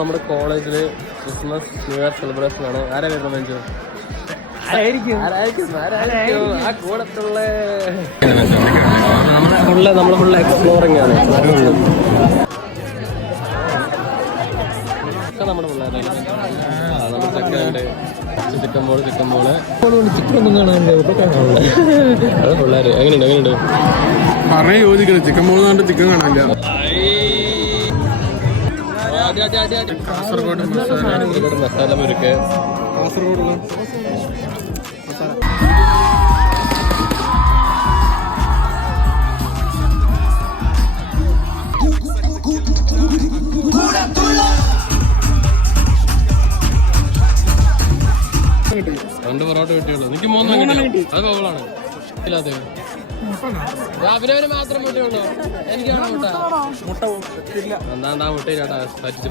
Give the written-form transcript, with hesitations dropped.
നമ്മുടെ കോളേജില് Christmas new year celebration ആണ്. ആരാ വരുന്നത് മഞ്ജു? ആ കൂടത്തുള്ള നമ്മള് ഫുള്ള് എക്സ്പ്ലോറിംഗ് ആണ്. നമ്മുടെ പിള്ളേരുടെ നമ്മുടെ ചക്കനുണ്ട്, ചിക്കൻ ബോള് ചിക്കൻ ഒന്നും കാണാനില്ല. അത് പിള്ളേര് എങ്ങനെയുണ്ട് പറയാൻ യോജിക്കുന്നത് ചിക്കൻ ബോൾ ചിക്കൻ കാണാനില്ല. കാസർഗോഡ് മസാല മുരുക്ക്. കാസർഗോഡുള്ള രണ്ട് പൊറോട്ട കിട്ടിയുള്ളൂ. എനിക്ക് മൂന്നെണ്ണം കിട്ടി. അത് ബൗളാണ് ഇല്ലാതെ. അഭിനവന് മാത്രം മുട്ടയുള്ളൂ. എനിക്കാണ് മുട്ട. മുട്ട എന്താണ്ടാ മുട്ടയില്ലാട്ടാ പറ്റിച്ച്